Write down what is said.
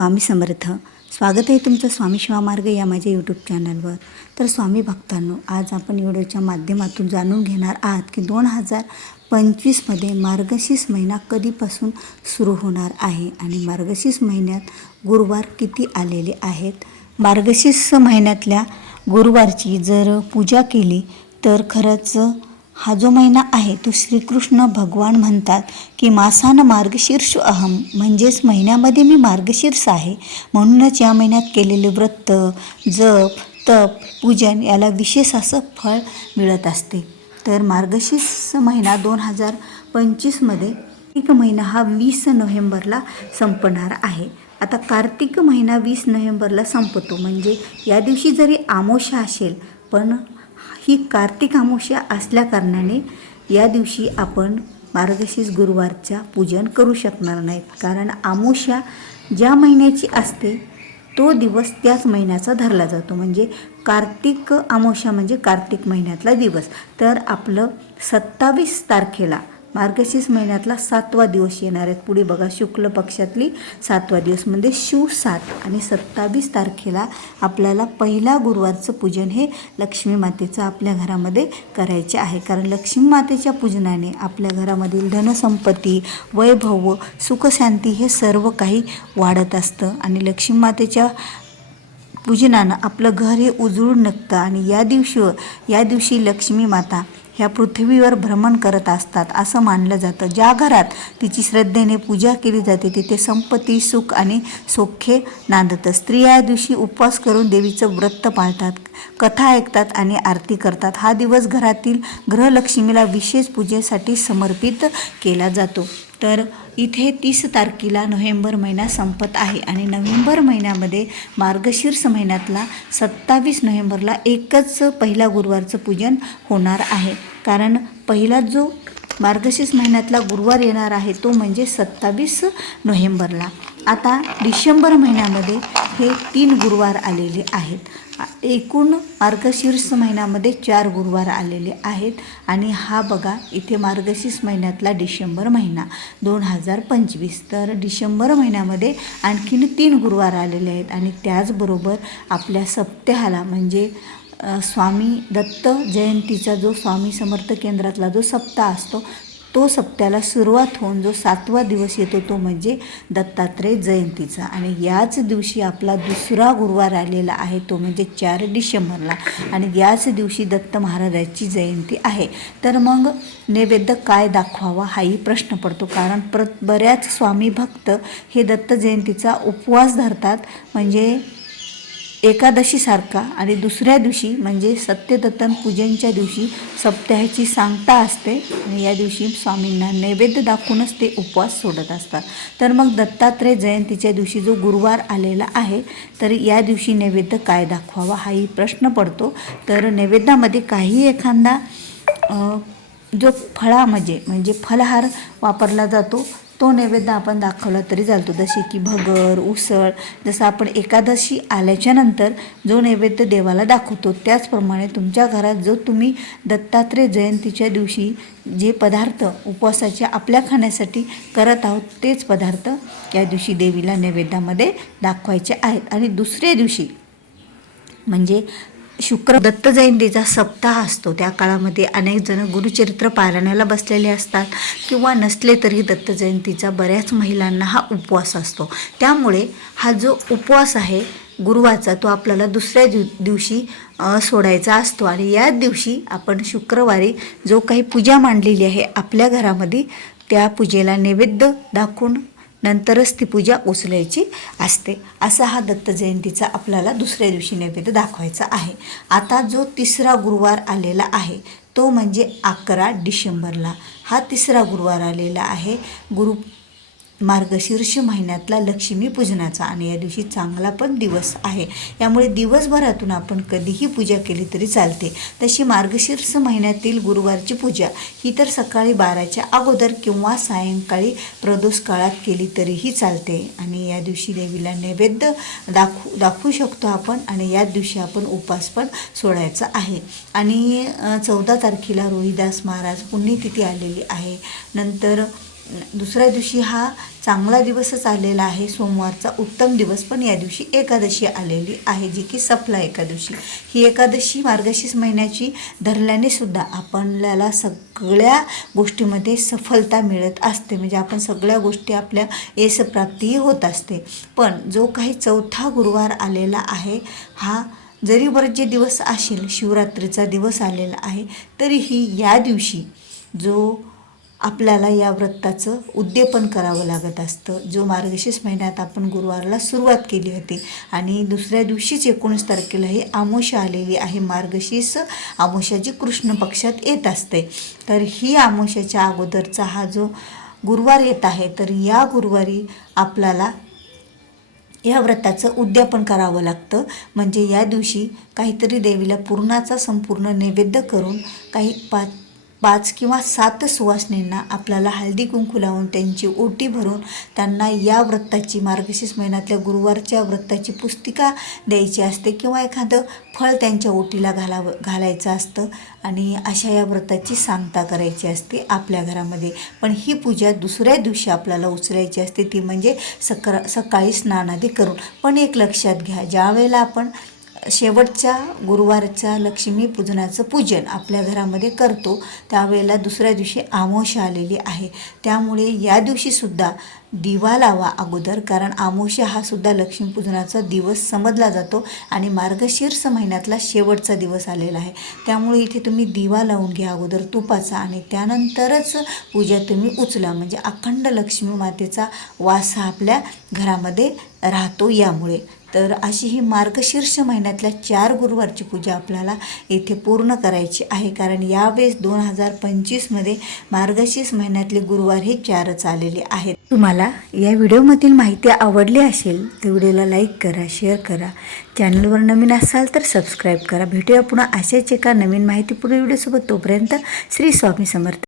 स्वामी समर्थ. स्वागत आहे तुमचं स्वामी शिवा मार्ग या माझ्या यूट्यूब चॅनलवर. तर स्वामी भक्तांनो, आज आपण व्हिडिओच्या माध्यमातून जाणून घेणार आहात की 2025मध्ये मार्गशीर्ष महिना कधीपासून सुरू होणार आहे आणि मार्गशीर्ष महिन्यात गुरुवार किती आलेले आहेत. मार्गशीर्ष महिन्यातल्या गुरुवारची जर पूजा केली तर खरंच हा जो महिना आहे तो श्रीकृष्ण भगवान म्हणतात की मासान मार्गशीर्ष अहम, म्हणजेच महिन्यामध्ये मी मार्गशीर्ष आहे. म्हणूनच या महिन्यात केलेले व्रत, जप, तप, पूजन याला विशेष असं फळ मिळत असते. तर मार्गशीर्ष महिना 2025मध्ये कार्तिक महिना हा 20 नोव्हेंबरला संपणार आहे. आता कार्तिक महिना 20 नोव्हेंबरला संपतो, म्हणजे या दिवशी जरी अमावस्या असेल पण ही कार्तिक अमावस्या असल्या कारणाने या दिवशी आपण मार्गशीर्ष गुरुवारच्या पूजन करू शकणार नाहीत. कारण अमावस्या ज्या महिन्याची असते तो दिवस त्याच महिन्याचा धरला जातो, म्हणजे कार्तिक अमावस्या म्हणजे कार्तिक महिन्यातला दिवस. तर आपलं 27 तारखेला मार्गशीर्ष महिन्यातला 7वा दिवस येणार आहेत. पुढे बघा, शुक्ल पक्षातली 7वा दिवस म्हणजे शिव 7 आणि 27 तारखेला आपल्याला पहिला गुरुवारचं पूजन हे लक्ष्मी मातेचं आपल्या घरामध्ये करायचे आहे. कारण लक्ष्मी मातेच्या पूजनाने आपल्या घरामधील धनसंपत्ती, वैभव, सुखशांती हे सर्व काही वाढत असतं आणि लक्ष्मी मातेच्या पूजनानं आपलं घर हे उजळून निघतं. आणि या दिवशी लक्ष्मी माता ह्या पृथ्वीवर भ्रमण करत असतात असं मानलं जातं. ज्या घरात तिची श्रद्धेने पूजा केली जाते तिथे संपत्ती, सुख आणि सौख्य नांदतं. स्त्रिया या दिवशी उपवास करून देवीचं व्रत पाळतात, कथा ऐकतात आणि आरती करतात. हा दिवस घरातील गृहलक्ष्मीला विशेष पूजेसाठी समर्पित केला जातो. तर इथे 30 तारखेला नोव्हेंबर महिना संपत आहे आणि नोव्हेंबर महिन्यामध्ये मार्गशीर्ष महिन्यातला 27 नोव्हेंबरला एकच पहिला गुरुवारचं पूजन होणार आहे. कारण पहिला जो मार्गशीर्ष महिन्यातला गुरुवार येणार आहे तो म्हणजे 27 नोव्हेंबरला. आता डिसेंबर महिन्यामध्ये हे 3 गुरुवार आलेले आहेत. एकूण मार्गशीर्ष महिन्यामध्ये 4 गुरुवार आलेले आहेत. आणि हा बघा इथे मार्गशीर्ष महिन्यातला डिसेंबर महिना 2025. तर डिसेंबर महिन्यामध्ये आणखीन 3 गुरुवार आलेले आहेत. आणि त्याचबरोबर आपल्या सप्ताहाला म्हणजे स्वामी दत्त जयंतीचा जो स्वामी समर्थ केंद्रातला जो सप्ताह असतो तो सप्त्याला सुरुवात होऊन जो 7वा दिवस येतो तो म्हणजे दत्तात्रय जयंतीचा. आणि याच दिवशी आपला दुसरा गुरुवार आलेला आहे तो म्हणजे 4 डिसेंबरला आणि याच दिवशी दत्त महाराजांची जयंती आहे. तर मग नैवेद्य काय दाखवावा हाही प्रश्न पडतो. कारण बऱ्याच स्वामी भक्त हे दत्त जयंतीचा उपवास धरतात, म्हणजे एकादशीसारखा. आणि दुसऱ्या दिवशी म्हणजे सत्यदत्तन पूजनच्या दिवशी सप्ताहाची सांगता असते आणि या दिवशी स्वामींना नैवेद्य दाखवूनच ते उपवास सोडत असतात. तर मग दत्तात्रय जयंतीच्या दिवशी जो गुरुवार आलेला आहे तर या दिवशी नैवेद्य काय दाखवावा हाही प्रश्न पडतो. तर नैवेद्यामध्ये काही एखादा जो म्हणजे फलाहार वापरला जातो तो नैवेद्य आपण दाखवला तरी चालतो. जसे की भगर, उसळ. जसं आपण एकादशी आल्याच्या नंतर जो नैवेद्य देवाला दाखवतो त्याचप्रमाणे तुमच्या घरात जो तुम्ही दत्तात्रय जयंतीच्या दिवशी जे पदार्थ उपवासाचे आपल्या खाण्यासाठी करत आहोत तेच पदार्थ या दिवशी देवीला नैवेद्यामध्ये दाखवायचे आहेत. आणि दुसऱ्या दिवशी म्हणजे दत्त जयंतीचा सप्ताह असतो. त्या काळामध्ये अनेक जण गुरुचरित्र पारायणाला बसलेले असतात किंवा नसले तरी दत्त जयंतीचा बऱ्याच महिलांना हा उपवास असतो. त्यामुळे हा जो उपवास आहे गुरुवारचा तो आपल्याला दुसऱ्या दिवशी सोडायचा असतो. आणि या दिवशी आपण शुक्रवारी जो काही पूजा मांडलेली आहे आपल्या घरामध्ये त्या पूजेला नैवेद्य दाखवून नंतरच ती पूजा उचलायची असते. असा हा दत्त जयंतीचा आपल्याला दुसऱ्या दिवशी नैवेद्य दाखवायचा आहे. आता जो तिसरा गुरुवार आलेला आहे तो म्हणजे 11 डिसेंबरला हा तिसरा गुरुवार आलेला आहे मार्गशीर्ष महिन्यातला लक्ष्मी पूजनाचा. आणि या दिवशी चांगला पण दिवस आहे, यामुळे दिवसभरातून आपण कधीही पूजा केली तरी चालते. तशी मार्गशीर्ष महिन्यातील गुरुवारची पूजा ही तर सकाळी 12च्या अगोदर किंवा सायंकाळी प्रदोष काळात केली तरीही चालते. आणि या दिवशी देवीला नैवेद्य दाखवू शकतो आपण. आणि या दिवशी आपण उपवास पण सोडायचा आहे. आणि 14 तारखेला रोहिदास महाराज पुण्यतिथी आलेली आहे. नंतर दुसऱ्या दिवशी हा चांगला दिवसच आलेला आहे, सोमवारचा उत्तम दिवस. पण या दिवशी एकादशी आलेली आहे, जी की सफला एकादशी. ही एकादशी मार्गशीर्ष महिन्याची धरल्याने सुद्धा आपल्याला सगळ्या गोष्टीमध्ये सफलता मिळत असते. म्हणजे आपण सगळ्या गोष्टी आपल्या यशप्राप्तीही होत असते. पण जो काही चौथा गुरुवार आलेला आहे, हा जरी बरेचसे दिवस असेल, शिवरात्रीचा दिवस आलेला आहे, तरीही या दिवशी जो आपल्याला या व्रताचं उद्यापन करावं लागत असतं. जो मार्गशीर्ष महिन्यात आपण गुरुवारला सुरुवात केली होती आणि दुसऱ्या दिवशीच 19 तारखेला ही अमावस्या आलेली आहे. मार्गशीर्ष अमावस्या जी कृष्ण पक्षात येत असते. तर ही अमावस्याच्या अगोदरचा हा जो गुरुवार येत आहे, तर या गुरुवारी आपल्याला या व्रताचं उद्यापन करावं लागतं. म्हणजे या दिवशी काहीतरी देवीला पुरणाचा संपूर्ण नैवेद्य करून काही 5 किंवा 7 सुवासिनींना आपल्याला हळदी कुंकू लावून त्यांची ओटी भरून त्यांना या व्रताची, मार्गशीर्ष महिन्यातल्या गुरुवारच्या व्रताची पुस्तिका द्यायची असते किंवा एखादं फळ त्यांच्या ओटीला घालायचं असतं आणि अशा या व्रताची सांगता करायची असते आपल्या घरामध्ये. पण ही पूजा दुसऱ्या दिवशी आपल्याला उचलायची असते, ती म्हणजे सकाळी स्नानादी करून. पण एक लक्षात घ्या, ज्या वेळेला आपण शेवटच्या गुरुवारच्या लक्ष्मीपूजनाचं पूजन आपल्या घरामध्ये करतो, त्यावेळेला दुसऱ्या दिवशी अमावस्या आलेली आहे. त्यामुळे या दिवशीसुद्धा दिवा लावा अगोदर, कारण अमावस्या हा सुद्धा लक्ष्मीपूजनाचा दिवस समजला जातो आणि मार्गशीर्ष महिन्यातला शेवटचा दिवस आलेला आहे. त्यामुळे इथे तुम्ही दिवा लावून घ्या अगोदर तुपाचा आणि त्यानंतरच पूजा तुम्ही उचला. म्हणजे अखंड लक्ष्मी मातेचा वास हा आपल्या घरामध्ये राहतो यामुळे. तर अशी ही मार्गशीर्ष महिन्यातल्या 4 गुरुवारची पूजा आपल्याला येथे पूर्ण करायची आहे. कारण यावेळेस 2025मध्ये मार्गशीर्ष महिन्यातले गुरुवार हे 4च आलेले आहेत. तुम्हाला या व्हिडिओमधील माहिती आवडली असेल तर व्हिडिओला लाईक करा, शेअर करा. चॅनलवर नवीन असाल तर सबस्क्राईब करा. भेटूया पुन्हा अशाच एका नवीन माहितीपूर्ण व्हिडिओसोबत. तोपर्यंत श्री स्वामी समर्थ.